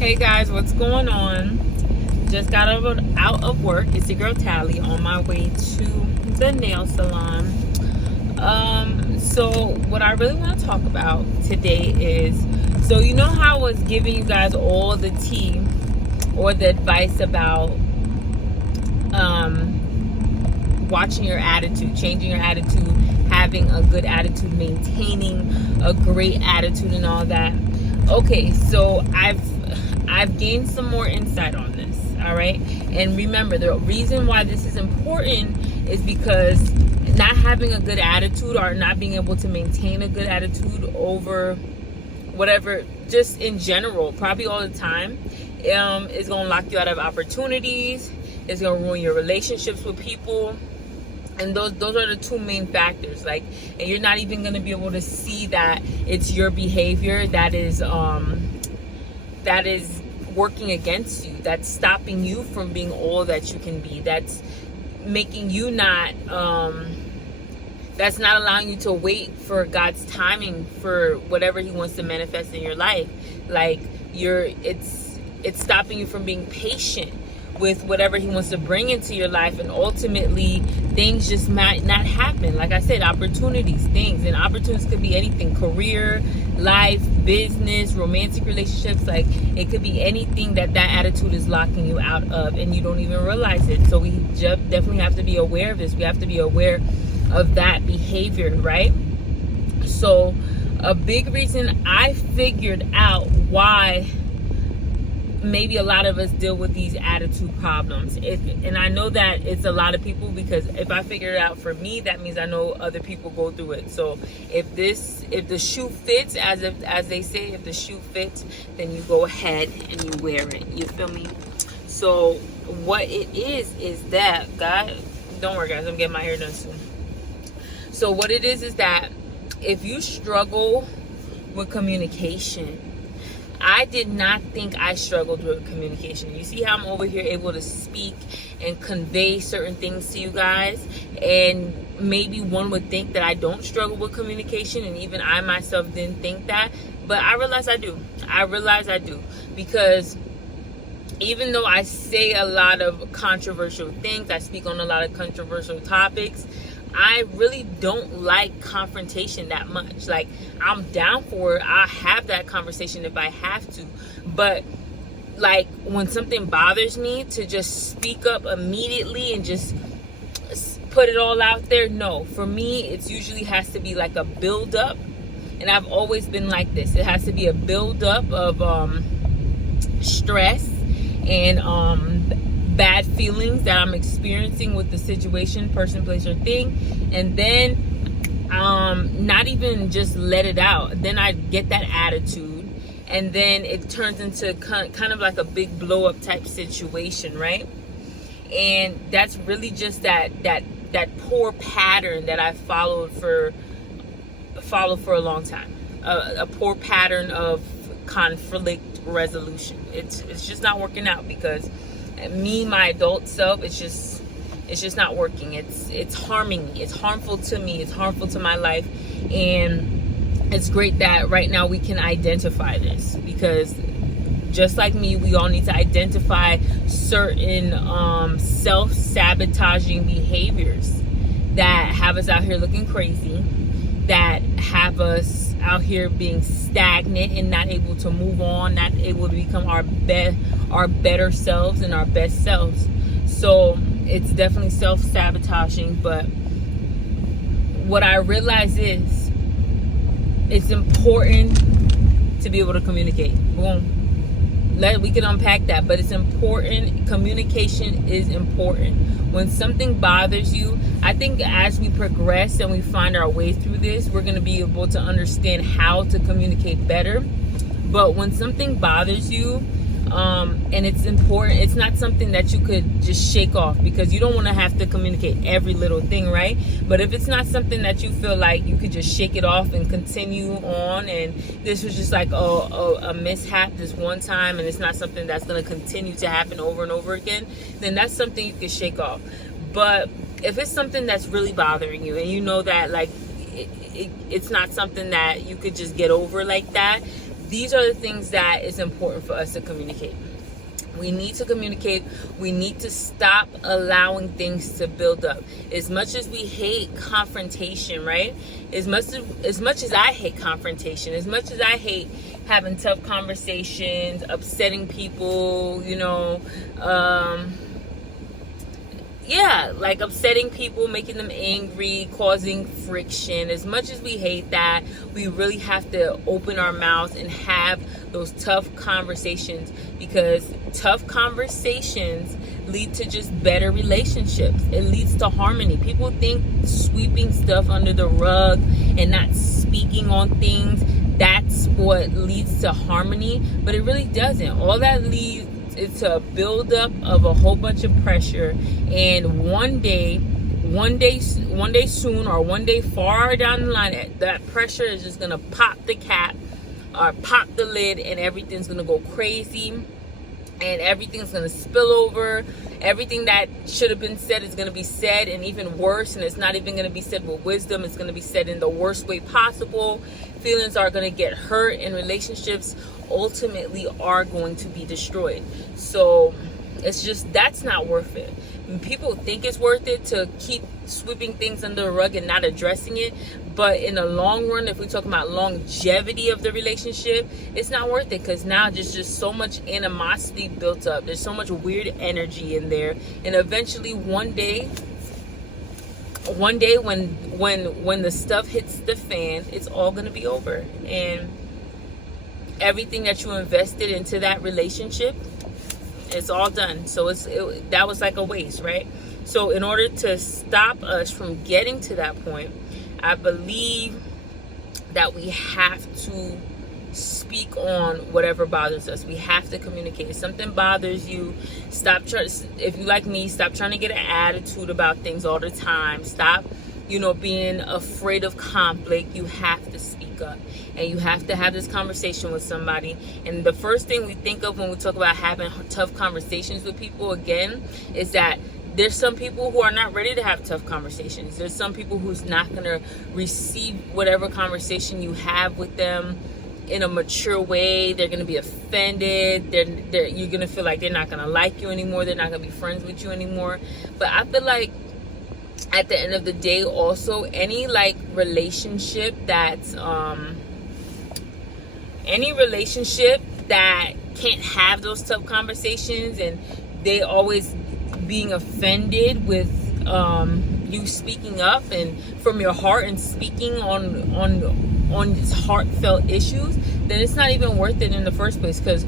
Hey guys, what's going on? Just got out of work. It's your girl Tally on my way to the nail salon. So what I really want to talk about today is, so you know how I was giving you guys all the tea or the advice about watching your attitude, changing your attitude, having a good attitude, maintaining a great attitude and all that. Okay, so I've gained some more insight on this, all right? And remember, the reason why this is important is because not having a good attitude or not being able to maintain a good attitude over whatever, just in general, probably all the time, is going to lock you out of opportunities. It's going to ruin your relationships with people. And those are the two main factors. Like, and you're not even going to be able to see that it's your behavior that is working against you, that's stopping you from being all that you can be, that's making you not that's not allowing you to wait for God's timing for whatever he wants to manifest in your life. Like, it's stopping you from being patient with whatever he wants to bring into your life, and ultimately things just might not happen. Like I said, opportunities, things, and opportunities could be anything: career, life, business, romantic relationships. Like, it could be anything that attitude is locking you out of, and you don't even realize it. So we definitely have to be aware of this. We have to be aware of that behavior, right? So a big reason I figured out why maybe a lot of us deal with these attitude problems, and I know that it's a lot of people, because if I figure it out for me, that means I know other people go through it. So if the shoe fits, as they say, if the shoe fits, then you go ahead and you wear it. You feel me? So what it is that, God, don't worry guys, I'm getting my hair done soon. So what it is that if you struggle with communication, I did not think I struggled with communication. You see how I'm over here able to speak and convey certain things to you guys, and maybe one would think that I don't struggle with communication, and even I myself didn't think that, but I realize I do. Because even though I say a lot of controversial things, I speak on a lot of controversial topics, I really don't like confrontation that much. Like, I'm down for it. I'll have that conversation if I have to. But, like, when something bothers me, to just speak up immediately and just put it all out there, no. For me, it usually has to be like a build-up. And I've always been like this. It has to be a build-up of stress and bad feelings that I'm experiencing with the situation, person, place, or thing, and then not even just let it out. Then I get that attitude, and then it turns into kind of like a big blow up type situation, right? And that's really just that poor pattern that I followed for a long time. A poor pattern of conflict resolution. It's just not working out, because me, my adult self, it's just not working. It's harming me. It's harmful to me. It's harmful to my life. And it's great that right now we can identify this, because just like me, we all need to identify certain self-sabotaging behaviors that have us out here looking crazy, that have us out here being stagnant and not able to move on, not able to become our better selves and our best selves. So it's definitely self-sabotaging. But what I realize is it's important to be able to communicate. Boom. We can unpack that, but it's important. Communication is important. When something bothers you, I think as we progress and we find our way through this, we're going to be able to understand how to communicate better. But when something bothers you, and it's important, it's not something that you could just shake off, because you don't want to have to communicate every little thing, right? But if it's not something that you feel like you could just shake it off and continue on, and this was just like a mishap this one time, and it's not something that's going to continue to happen over and over again, then that's something you could shake off. But if it's something that's really bothering you, and you know that, like, it's not something that you could just get over like that, these are the things that is important for us to communicate. We need to communicate. We need to stop allowing things to build up. As much as we hate confrontation, right? As much as I hate confrontation, as much as I hate having tough conversations, upsetting people, like upsetting people, making them angry, causing friction. As much as we hate that, we really have to open our mouths and have those tough conversations, because tough conversations lead to just better relationships. It leads to harmony. People think sweeping stuff under the rug and not speaking on things, that's what leads to harmony, but it really doesn't. All that leads is a buildup of a whole bunch of pressure, and one day soon, or one day far down the line, that pressure is just gonna pop the cap or pop the lid, and everything's gonna go crazy, and everything's gonna spill over. Everything that should have been said is gonna be said, and even worse, and it's not even gonna be said with wisdom. It's gonna be said in the worst way possible. Feelings are gonna get hurt, and relationships ultimately are going to be destroyed. So it's just, that's not worth it. People think it's worth it to keep sweeping things under the rug and not addressing it, but in the long run, if we're talking about longevity of the relationship, it's not worth it, because now there's just so much animosity built up. There's so much weird energy in there, and eventually one day when the stuff hits the fan, it's all going to be over, and everything that you invested into that relationship, it's all done. So that was like a waste, right? So in order to stop us from getting to that point, I believe that we have to speak on whatever bothers us. We have to communicate. If something bothers you, if you like me, stop trying to get an attitude about things all the time. Stop, being afraid of conflict. You have to speak up, and you have to have this conversation with somebody. And the first thing we think of when we talk about having tough conversations with people, again, is that there's some people who are not ready to have tough conversations. There's some people who's not going to receive whatever conversation you have with them in a mature way. They're going to be offended. You're going to feel like they're not going to like you anymore. They're not going to be friends with you anymore. But I feel like at the end of the day, also, any relationship that's any relationship that can't have those tough conversations, and they always being offended with you speaking up and from your heart and speaking on these heartfelt issues, then it's not even worth it in the first place. Because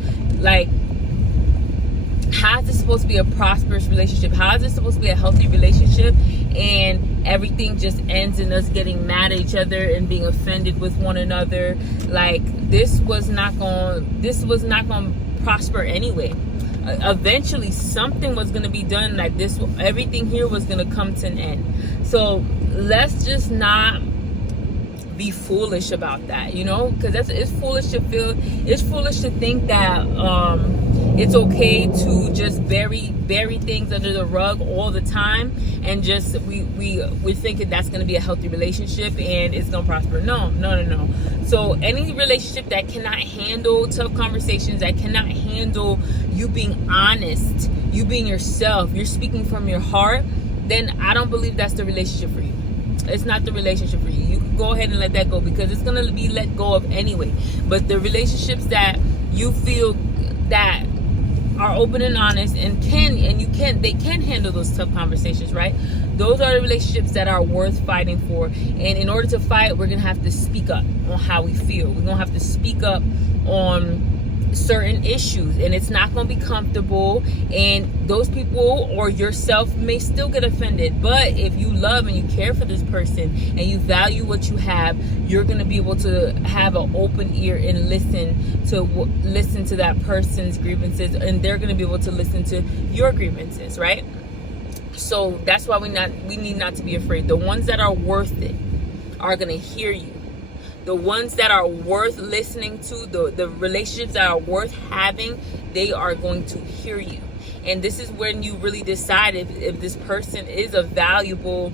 how is this supposed to be a prosperous relationship? How is this supposed to be a healthy relationship, and everything just ends in us getting mad at each other and being offended with one another? This was not going to prosper anyway. Eventually something was going to be done like this. Everything here was going to come to an end. So let's just not be foolish about that, because it's foolish to think that it's okay to just bury things under the rug all the time, and just we're thinking that's going to be a healthy relationship and it's going to prosper. No. So any relationship that cannot handle tough conversations, that cannot handle you being honest, you being yourself, you're speaking from your heart, then I don't believe that's the relationship for you. It's not the relationship for you. You can go ahead and let that go, because it's going to be let go of anyway. But the relationships that you feel that are open and honest and they can handle those tough conversations, right? Those are the relationships that are worth fighting for. And in order to fight, we're going to have to speak up on how we feel. We're going to have to speak up on certain issues, and it's not going to be comfortable, and those people or yourself may still get offended. But if you love and you care for this person and you value what you have, you're going to be able to have an open ear and listen to that person's grievances, and they're going to be able to listen to your grievances, right? So that's why we need not to be afraid. The ones that are worth it are going to hear you. The ones that are worth listening to, the relationships that are worth having, they are going to hear you. And this is when you really decide if this person is a valuable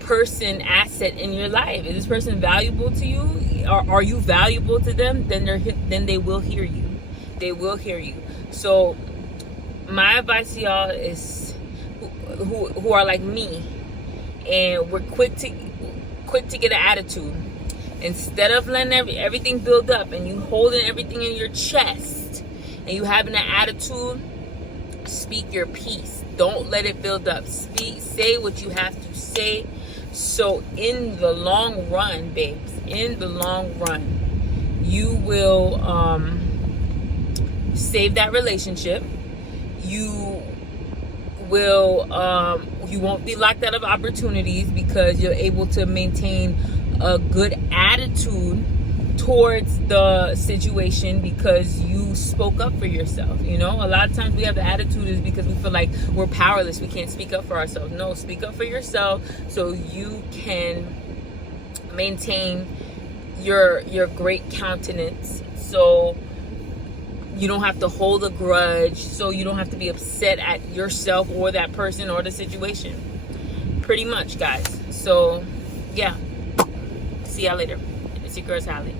person, asset in your life. Is this person valuable to you? are you valuable to them, then they will hear you. They will hear you. So my advice to y'all is who are like me and we're quick to get an attitude. Instead of letting everything build up and you holding everything in your chest and you having an attitude, speak your piece. Don't let it build up. Say what you have to say. So in the long run, babes, in the long run, you will save that relationship. You will you won't be locked out of opportunities because you're able to maintain a good attitude towards the situation because you spoke up for yourself. You know, a lot of times we have the attitude is because we feel like we're powerless, we can't speak up for ourselves. No, speak up for yourself so you can maintain your great countenance, so you don't have to hold a grudge, so you don't have to be upset at yourself or that person or the situation. Pretty much, guys. So yeah, see y'all later. It's your girl Sally.